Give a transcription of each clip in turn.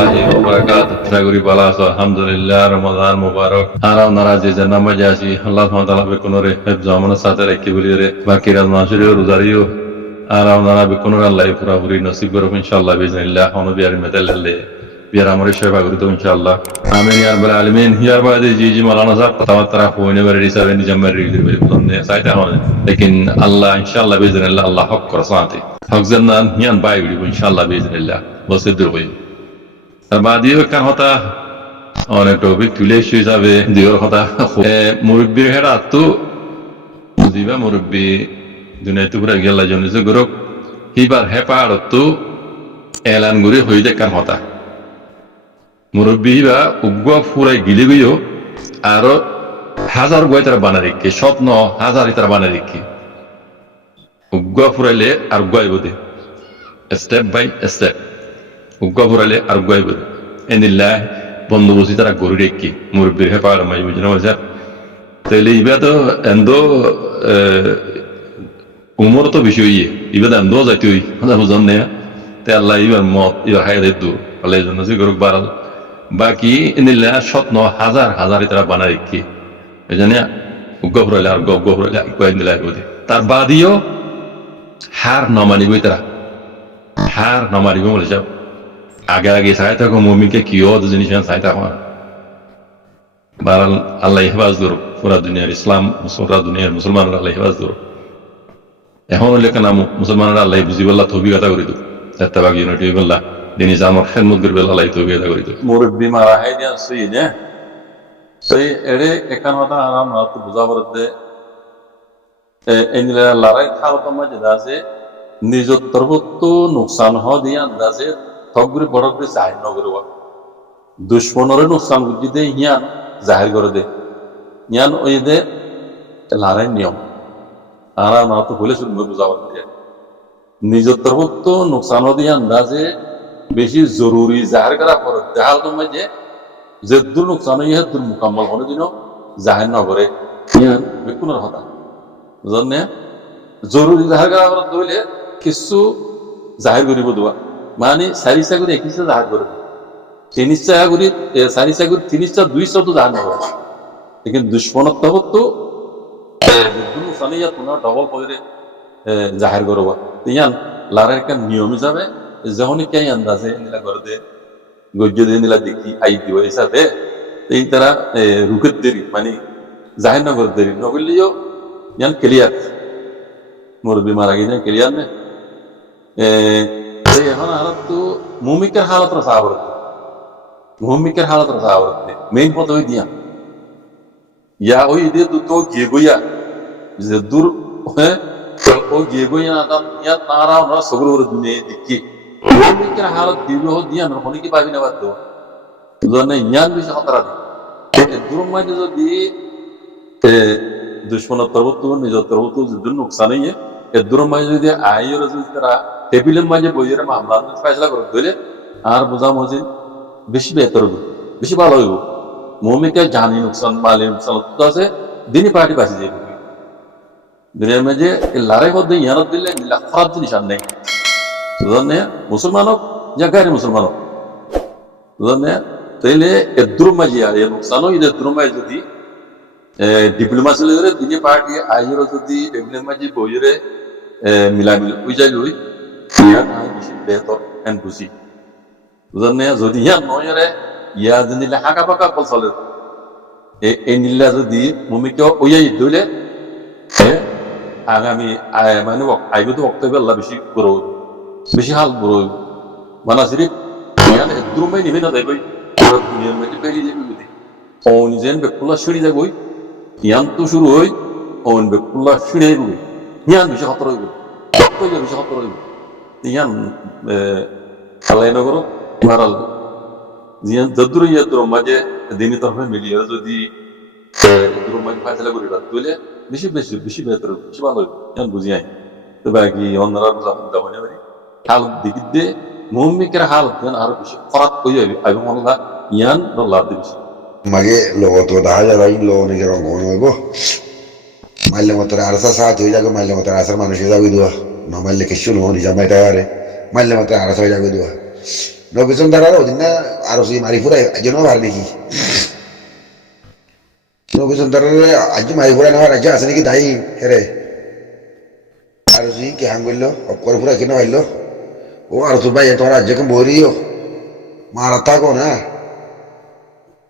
warahmatullahi wabarakatuh. Naguri balas alhamdulillah Ramadan mubarak. Ara narazi janama jasi Allah taala bekunore hebzamana sate rekki bulire baki razmashiri rozario ara nara bekunore Allah pura puri nasib karo inshallah biiznillah ono biar medalle biar amore sheba gurito inshallah amin ya rabbal alamin ya bade ji malana sab tawattara hoine bari risabe ni jammer ridir bari bunne saita hone lekin Allah inshallah biiznillah Allah hak korasati hak zannan yan bay bari inshallah biiznillah বসিদ্র হই আর বাদিও কান হতা অনেক topic তুলে হিসাবে দিওর কথা মুরব্বীর হেরা তো বুঝিবা মুরব্বী দুনিয়াতে পুরা গেলা জনিছে গরক হিবার হেপাড় তো এলান গুরি হই দে কান হতা মুরব্বী বা উগ্র ফুরাই গিলি গইও আর হাজার গয় তারা বানা রেখে স্বপ্ন হাজার তারা বানা রেখে উগ্র ফুরাইলে আর গয় বোধে স্টেপ বাই স্টেপ উগ্র ফুরাইলে আর গয় বোধে এনিল্লা বন্ধু বসি তারা গরু রেখে মুরব্বীর হেপাড় মাই বুঝি না বলছে তাইলে ইবা তো এন্দো উমর তো বেশি হইয়ে ইবা তো এন্দো যাইতে হই বুঝন নেয়া তে আল্লাহ ইবার মত ইবার হাই দূর আল্লাহ এই জন্য গরু বাড়াল বাকি এনিল্লা স্বপ্ন হাজার হাজার তারা বানা রেখে এই জন্য উগ্র ফুরাইলে আর গগ্গ ফুরাইলে গয় নিলাই বোধে তার বাদিও হার নমানিবই তারা হার নমারিব বলে যাব আগে আগে চাই থাকো মমিকে কিও জিনিস চাই থাকো বারাল আল্লাহ হেফাজ করো পুরা দুনিয়ার ইসলাম পুরা দুনিয়ার মুসলমানরা আল্লাহ হেফাজ করো এখন লেখা নাম মুসলমানরা আল্লাহ বুঝি বললা অভিজ্ঞতা করি তো তেত্তাবাগ ইউনিটি বললা দিনী আমার খেদমত করবে আল্লাহ অভিজ্ঞতা করি তো মুরব্বী মারা হাই দিয়া সই নে সই এড়ে একান কথা আরাম তো বুঝা পড়তে এনিলা লড়াই খালতো মাঝে আছে নিজের তরফত নোকসান হ দিয়ে আন্দাজে থকগুলি বড়গুলি জাহির নগরব দুশ্মনের নোকসান বুদ্ধি দে ইয়ান জাহির করে দে ইয়ান ওই দে লড়াই নিয়ম আর না তো বলে শুনবে বুঝাবার দিয়ে নিজের তরফত নোকসান দিয়ে আন্দাজে বেশি জরুরি জাহির করা পরে দেখাল তোমার যে দূর নোকসান ইয়ে দূর মোকাম্মল কোনো দিনও জাহির নগরে ইয়ান বেকুনের কথা বুঝলেন জরুরি জাহির করা পরে দইলে কিছু জাহির করিব দেওয়া মানে চারি চাকরি একনিশটা জাহির করব তিনিশটা চাকরি চারি চাকরি তিনিশটা দুইশো তো জাহির নগর কিন্তু দুশ্মনত তো ডবল করে জাহির করব ইয়ান লারের একটা নিয়ম হিসাবে যখনই কে আন্দাজে নিলা করে দে গজ্য দিয়ে নিলা দেখি আই দিব হিসাবে এই তারা রুকের দেরি মানে জাহির নগর দেরি নগরলিও ইয়ান ক্লিয়ার মুরব্বী মারা গিয়ে ক্লিয়ার নে এখন হালত তো মুমিকের হালত রসা আবরতে মুমিকের হালত রসা আবরতে মেইন পথ ওই দিয়া ইয়া ওই দিয়ে তো গিয়ে গইয়া যে দূর ও গিয়ে গইয়া আদাম ইয়া তারা আমরা সগর দুনিয়া দেখি মুমিকের হালত দিল দিয়া আমরা হনি কি পাবি না বাদ দেব জন্য ইয়ান বেশি খতরা দে দূর মাঝে যদি দুশ্মনের তরফত নিজের তরফত যদি নোকসান হইয়ে এর দূর মাঝে যদি আইয়ের যদি তারা টেবিলের মাঝে বইয়ের মামলা ফেসলা করে দিলে আর বোঝা মজি বেশি বেহতর হইব বেশি ভালো হইব মমিকে জানি নোকসান মালি নোকসান তো আছে দিনই পার্টি বাঁচি যাইব দুনিয়ার মাঝে লড়াই মধ্যে ইয়ানত দিলে খারাপ জিনিস আর নেই বুঝলেন মুসলমানক যা গাড়ি মুসলমানক বুঝলেন তাইলে এর দূর মাঝে আর এর নোকসানও এদের দূর মাঝে যদি ডিপ্লোমাসি লইরে দিনে পার্টি আইয়ের যদি টেবিলের মাঝে বইয়ের মিলামিল ওই যাই লই ইয়ান বেশি বেহতর এন্ড বুঝি বুঝলেন যদি ইয়ান নয়রে ইয়া যদি হাঁকা পাকা কল চলে এই নিলা যদি মমিকে ওইয়াই দইলে আগামী মানে আইব তো বক্তব্য আল্লাহ বেশি বড় বেশি হাল বড় মানা সিরিফ ইয়ান দ্রুমাই নিবে না যাইবই দুনিয়ার মধ্যে পেরিয়ে যাবে বুঝি অন যেন বেকুল্লা সিঁড়ি যাবই ইয়ান তো শুরু হই অন বেকুল্লা সিঁড়ি যাইব ইয়ান বেশি খতর হইব বেশি খতর হইব ইয়ান খেলাই নগর মারাল জিয়ান যদুর ইয়াদুর মাঝে দিনই তরফে মিলিয়ে যদি দূর মাঝে ফাইসলা করি তুলে বেশি বেশি বেশি বেহতর বেশি ভালো হইব ইয়ান বুঝি আই তো বাকি অন্যরা বুঝা যাবো না পারি হাল দিকে দে মুমিকের হাল ইয়ান আরো বেশি খরাত হয়ে যাবে এবং আল্লাহ ইয়ান লাভ দিয়ে বেশি মাগে লগত দেখা যাবে লো নিজের অঙ্গন হইব মাইলে মতো আরসা সাথ হয়ে যাবে মাইলে মতো আসার মানুষ হয়ে যাবে দোয়া না মাইলে কিছু নো নিজা মাইটা আরে মাইলে মতো আরসা হয়ে যাবে দোয়া নবীজন দ্বারা ওদিন না আরো সেই মারি ফুরাই আজও ভার নাকি নবীজন দ্বারা আজ মারি ফুরাই নেওয়ার রাজ্য আছে নাকি দায়ী হেরে আর সেই কে হাং করলো অপর ফুরা কেন হইলো ও আর তোর ভাই তোমার রাজ্যকে মরিও মারা থাকো না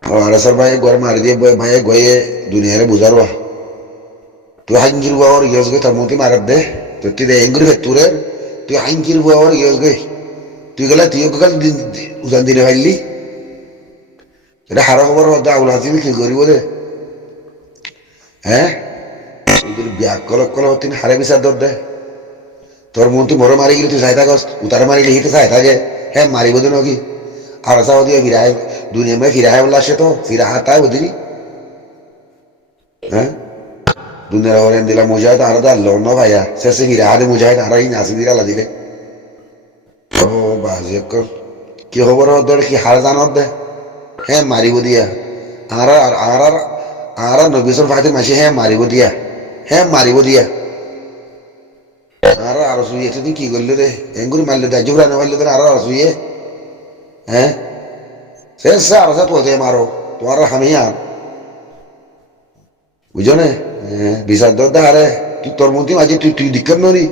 আর সর ভাই ঘর মারি দিয়ে ভাই গয়ে দুনিয়ারে বুঝারবা তুই হাঙ্গির বাবার গেছ গে তার মতি মারাত দে তুই দে এঙ্গুরি ভেতুরে তুই হাঙ্গির বাবার গেছ গে তুই গেলে তুই গেল উজান দিনে পাইলি এটা হারা খবর হতো আবুল হাসিম কি করিব দে হ্যাঁ তুই ব্যাগ কলক কল তিন হারে বিচার দর দে তোর মন তুই মরো মারি গেলি তুই চাই থাকস উতারে মারিলে হিতে চাই থাকে হ্যাঁ মারিব দে নাকি আর চাও দিয়ে ফিরায় দুনিয়া মে ফিরায় বললা সে তো ফিরা হাতায় ওদিনই হ্যাঁ দুনিয়ার ওরেন দিলা মুজাহিদ আর দা লোন না ভাইয়া শেষে ফিরা হাতে মুজাহিদ আর এই নাসি দিরা লা দিলে ও বাজি কর কি খবর হতো কি হার জানত দে হ্যাঁ মারিব দিয়া আর আর আর নবিসর ফাইতে মাসি হ্যাঁ মারিব দিয়া হ্যাঁ মারিব দিয়া আর শুয়ে তুই কি করলি রে এঙ্গুরি মারলে দে জুরা না মারলে আর শুয়ে হ্যাঁ শেষ আর তো দে মারো তোমার আমি আর বুঝো না বিচার দর দে আরে তুই তোর মন্ত্রী মাঝে তুই দিক্কত নরি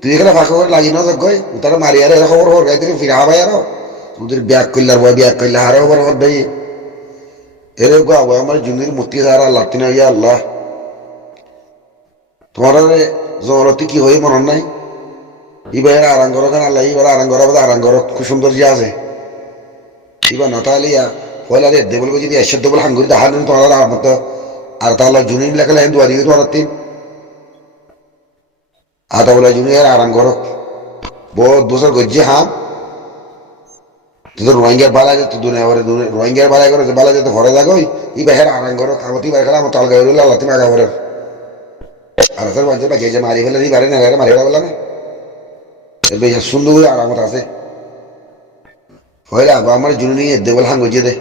তুই এখানে ফাঁকা করে লাগি না গই তারা মারি আরে খবর খবর গাইতে ফিরা ভাই আর তোদের ব্যাগ করলে আর ব্যাগ করলে হারে খবর খবর দেই এরে গো আমার জুনির মূর্তি সারা লাগতে না ইয়া আল্লাহ তোমার জলতি কি হয়ে মনে নাই এবার আরাঙ্গর কেন আল্লাহ এবার আরাঙ্গর আরাঙ্গর খুব সুন্দর যে আছে এবার নতালিয়া পয়লা রে দেবল যদি এসে দেবল হাঙ্গুরি দেখান তোমার আর মতো আর তাহলে জুনির লেখালে দুয়া দিকে তোমার তিন আতা বলে জুনিয়ার আরাঙ্গর বহুত বছর গজ্জি হাম তোদের রোহিঙ্গার বালা যেত দুনিয়া ভরে রোহিঙ্গার বালা করে বালা যেত ঘরে যাগই ই বাহের আরাঙ্গর খামতি বাই খেলা আমার তালগা হইল আল্লাহ তুমি আগা ভরে আর স্যার বলছে বাকি যে মারি ফেলে দিই বারে না মারি ফেলা বললাম বেশ সুন্দর করে আরামত আছে হইলে আবার আমার জুনি নিয়ে দেবল হাঙ্গ যে দে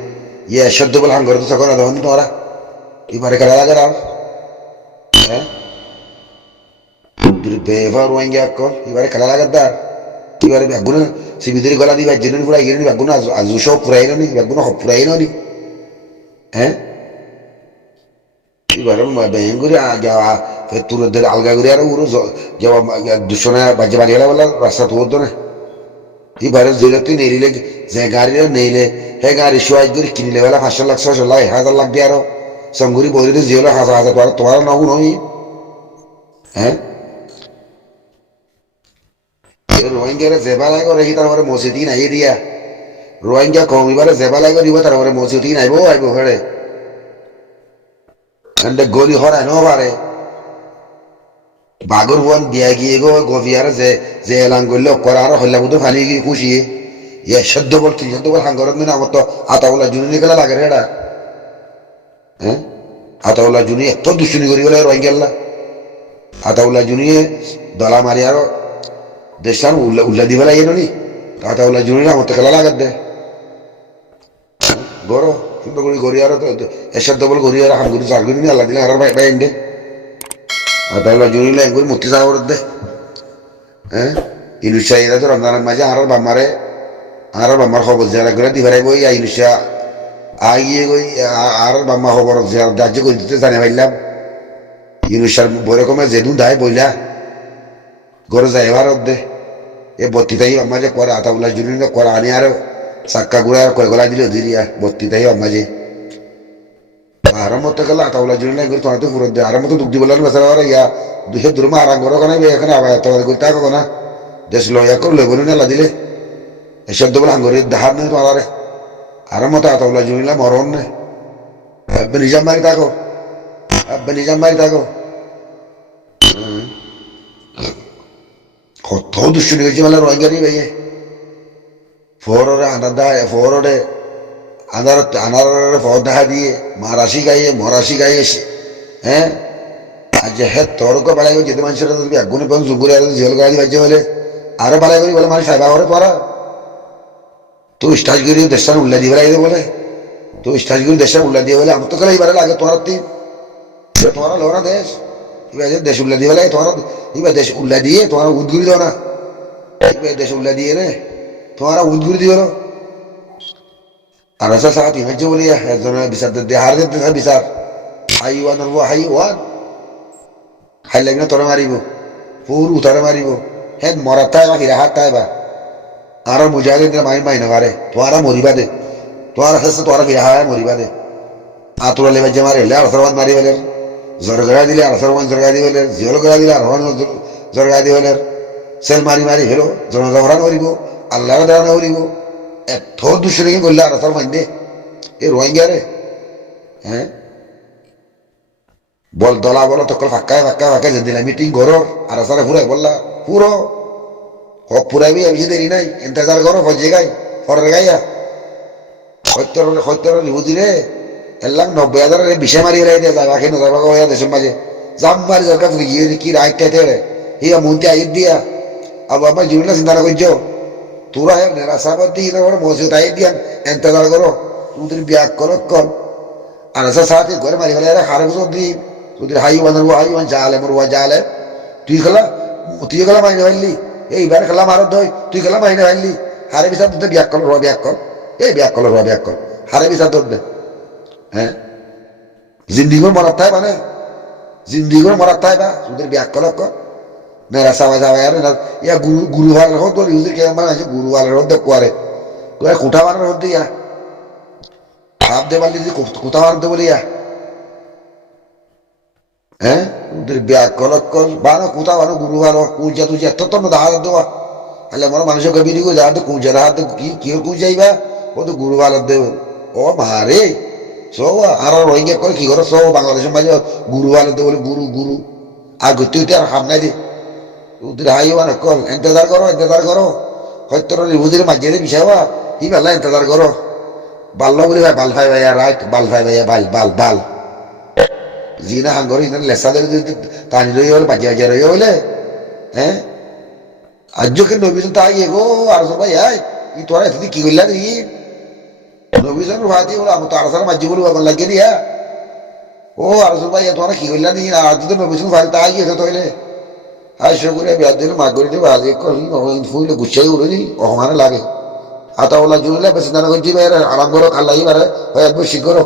ইয়ে এসব দেবল হাঙ্গর তো সকল আদা তোমরা এবারে খেলা লাগে আর হ্যাঁ বেফা রোহিঙ্গা কল এবারে খেলা লাগে তার এবারে বেগুন সিবিদের গলা দিবা জেনুন পুরাই গেলি বেগুন আজু সব পুরাই নি বেগুন সব পুরাই নি হ্যাঁ এবারে বেঙ্গুরি তুর আলগা করে আর উড়ো যাওয়া দুশনে বাজে বাড়ি গেলা বলা রাস্তা তো হতো না এবারে যেটা তুই নেইলে যে গাড়িটা নেইলে হে গাড়ি সোয়াজ করে কিনিলে বেলা 500 লাখ 600 লাখ 1000 লাখ দিয়ে আরো সঙ্গুরি বলিতে যে হলো 1000 তোমার নগুন হই হ্যাঁ রোহিঙ্গারে জেবালাই করে কি তারপরে মসজিদই নাই দিয়া রোহিঙ্গা কমিবারে জেবালাই করিব তারপরে মসজিদই নাইব আইব হেড়ে এন্ড গলি হরাই ন পারে বাগর বন দিয়া গিয়ে গো গভিয়ারে যে এলান করলে করার হল্লা বুধ ফালি গিয়ে খুশিয়ে ইয়ে সদ্য বল তুই সদ্য বল হাঙ্গর দিন আমার তো আতাউল্লাহ জুনি নিকলা লাগে রে এটা হ্যাঁ আতাউল্লাহ জুনি এত দুষ্টুনি করি গেলে রোহিঙ্গা আতাউল্লাহ জুনি দলা মারি আরো দেশান উল্লা দিবে লাগে নি আতাউল্লাহ জুনি আমার তো খেলা লাগাত দে গড় সুন্দর করে গড়ি আর এসব ডবল গড়ি আর হাম গড়ি চার গড়ি আল্লাহ দিলে আর বাইন দে আতাউল্লাহ জুনি লে গড়ি মুক্তি চাওয়ার দে হ্যাঁ ইনুশা এরা তো রমজানের মাঝে আর বাম্মার খবর যারা করে দিবারাই বই ইনুশা আগিয়ে গই আর বাম্মা খবর দাহ্য করে দিতে জানে পাইলাম ইনুশার বই রকমের যেদিন দায় বইলা গড়ে যায় এবার দে এ বত্তিটাই আমার যে করে আতাউল্লাহ জুনি করা আনি আর চাক্কা গুড়া কয় গলা দিলে দিরিয়া বত্তিটাই আমার যে আরাম মতো গেল আতাউল্লাহ জুনি নাই করে তোমার তো ফুরত দে আরাম মতো দুঃখ দিব বেচারা আর ইয়া দুহে দুরমা আরাম করো কেন এখানে আবার এত করতে থাকো না দেশ লইয়া করলে বলি না দিলে এসব দেবো আঙ্গুরের দাহার নেই তোমার আরাম মতো আতাউল্লাহ জুনি মরণ নেই আব্বে নিজাম মারি থাকো কত দুষ্টুনি হয়েছে মানে রোহিঙ্গা নিয়ে ভাইয়ে ফোরে আনার ফর দেখা দিয়ে মরাশি গাইয়ে হ্যাঁ আজ হে তোরকে বালাই করে যেতে মানুষের আগুনে পেন জুগুরে জেল গাড়ি বাজে হলে আরো বালাই করি বলে মানে সাইবা করে পড়া তো স্টাজ করি দেশটা উল্লা দিয়ে বেড়াই বলে তো স্টাজ করি দেশটা উল্লা দিয়ে বলে আমার তো গেলে এবারে লাগে তোমার তোমার লো না দেশ এবার দেশ উল্লা দিয়ে বেলায় তোমার এবার দেশ উল্লা দিয়ে তোমার উদ্গুলি দাও না এবার দেশ উল্লা দিয়ে রে তোমার উদ্গুড়ি দিব আর আসা সাহাত ইমাজ্য বলি একজনের বিচার দে হার দিতে বিচার হাই ওয়ান হব হাই ওয়ান হাই লাগলে তোরে মারিব পুর উতারে মারিব হ্যাঁ মরার তাই বা হিরা হাত তাই বা আর মুজাহিদ মাইন মারে তোমারা মরিবা দে তোমার কাছে তোরা হিরা হায় মরিবা দে আতুরা লেবার যে মারে আরসরবান মারি বলে জরগড়া দিলে আরসরবান জরগা দি বলে জিওল গড়া দিলে আরসরবান জরগা দি বলে সেল মারি মারি হেলো জনজহরান করিব আল্লাহর দানা করিব এত দুশ্মনী করলে আরসর মাইন দে এ রোহিঙ্গা রে হ্যাঁ বল দলা বলো তখন ফাঁকায় যে দিলা মিটিং করো আরসারে ফুরাই বললা পুরো হক পুরাবি আমি দেরি নাই ইন্তজার করো ফজে গাই ফরের গাইয়া সত্তর ইহুদি রে এলাম 90,000 বিষে মারি লাই দিয়ে যাবা কেন যাবা কয়া দেশের মাঝে জাম মারি দরকার গিয়ে কি রাইট রে হিয়া মন্ত্রী আইত দিয়া আবু আমার জীবনে চিন্তা করছো তোরা হে নেরাসাবাদ দিয়ে মসজিদ আইত দিয়া ইন্তজার করো তোদের বিয়া কল আর সাথে ঘরে মারি ফেলে হারে বছর দিন তোদের হাই ওয়ান জালে মরুয়া জালে তুই খেলা মাইনে ফেললি এইবার খেলা মারত দই তুই খেলা মাইনে ফেললি হারে বিচার তোদের বিয়াক কল এই বিয়াক কল হারে বিচার তোর দে হ্যাঁ জিন্দিগর মরাত থাই মানে জিন্দিগর মরাত থাই বা তোদের বিয়াক কল মেরা সাবাই আর ইয়া গুরু ভালের হোক তোর ইউজের কে মানে আছে গুরু ভালের হোক দেখ কুয়ারে তোরা কুঠা মারার হোক দিয়া ভাব দে পারলি কুঠা মারতে বলিয়া হ্যাঁ তোদের বিয়াক কল বানো কুঠা বানো গুরু ভালো কুঁজা তুই এত তো দেখা দেওয়া তাহলে আমার মানুষের কবি যা তো কুঁজা দেখা কি কুঁজাইবা ও তো গুরু ভালো দেবে ও মারে সব আর রোহিঙ্গা করে কি করো সব বাংলাদেশের মাঝে গুরু ভালো দেবে বলে গুরু আর ঘুরতে ঘুরতে আর হাম নাই দে ওদের হাই ওয়ান কল ইন্তজার করো হয়তো রিভুদের মাঝে বিষাবা ই বেলা ইন্তজার করো বাল্লা বলি ভাই বাল ভাই ভাইয়া রাইট বাল ভাই ভাইয়া বাল জিনা হাঙ্গর ইনার লেসা ধরে টানি রই হলে বাজিয়া রই হলে হ্যাঁ আজকে নবীন তাই এগো আর সবাই ই তোরা এত কি করলা রে নবীন ভাতি বলে আমি তো আর সারা মাঝে বলবো এখন লাগিয়ে দিয়া ও আর সবাই তোরা কি করলা নি আর তো নবীন ভাতি তাই গেছে তইলে আইসো করে বিয়ার দিন মা করে দেবো আজ ফুলে গুছাই উড়ি অহমানে লাগে আতাওলা জুড়লে বেশি দানা করছি আরাম করো আল্লাহ এবারে হয় একবার শিখ করো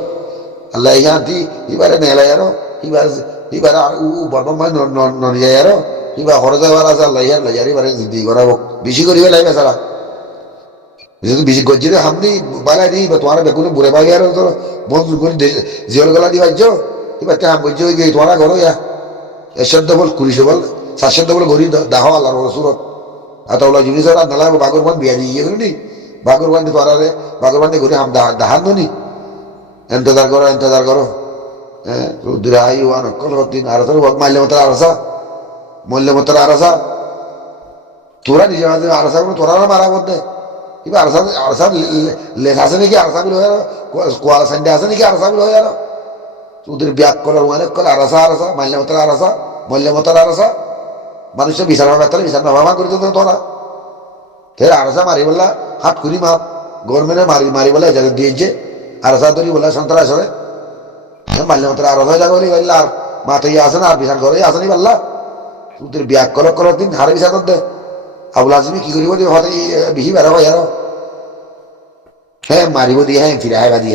আল্লাহ ইহান্তি এবারে মেলাই আরো এবারে বর্মা নন যায় আরো এবার হরে যাবার আছে আল্লাহ ইহার লাইয়ার এবারে জিন্দি করাবো বেশি করিবে লাইবে সারা যেহেতু বেশি গজ্জিরে হামনি বালাই দিই বা তোমার বেগুনে বুড়ে পাই আর তোর বন্ধু করে জিওল গলা দিয়ে পাইছ এবার তে হাম করছে ওই যে তোমারা করো ইয়া এর বল 20 বল 700 বল ঘড়ি দাহ আল্লাহর রসুলত আতাওলা জিনিস আর নালা বাগরবান বিয়া দিয়ে গেল নি বাগরবান তোরারে বাগরবান ঘুরে হাম দাহান নি ইন্তজার করো হ্যাঁ রুদ্র আই ওয়ান কল দিন আর তোর মূল্যমতার আরসা তোরা নিজে আরসা করে তোরা মারা করতে এবার আরসা লেখা আছে নাকি আরসা গুলো হয়ে কোয়ালা সাইডে আছে নাকি আরসা গুলো হয়ে তোদের ব্যাগ করার অনেক করে আরসা মূল্যমতার আরসা মানুষের বিচার ভাবা করে তো তোরা আরসা মারি বললা হাত করি মাপ গভর্নমেন্টে মারি বলে দিয়েছে আরসা তৈরি বলে সন্তান আসলে মাল্যমতার আরসা জায়গা বলি বললা আর মাথায় আসে না আর বিচার করে আসেনি বললা তোদের ব্যাগ করার দিন হারে বিচার করতে আবুল আসমি কি করিব হয়তো বিহি বেড়াবো আরো হ্যাঁ মারিব দিয়ে হ্যাঁ ফিরে আইবা দিয়ে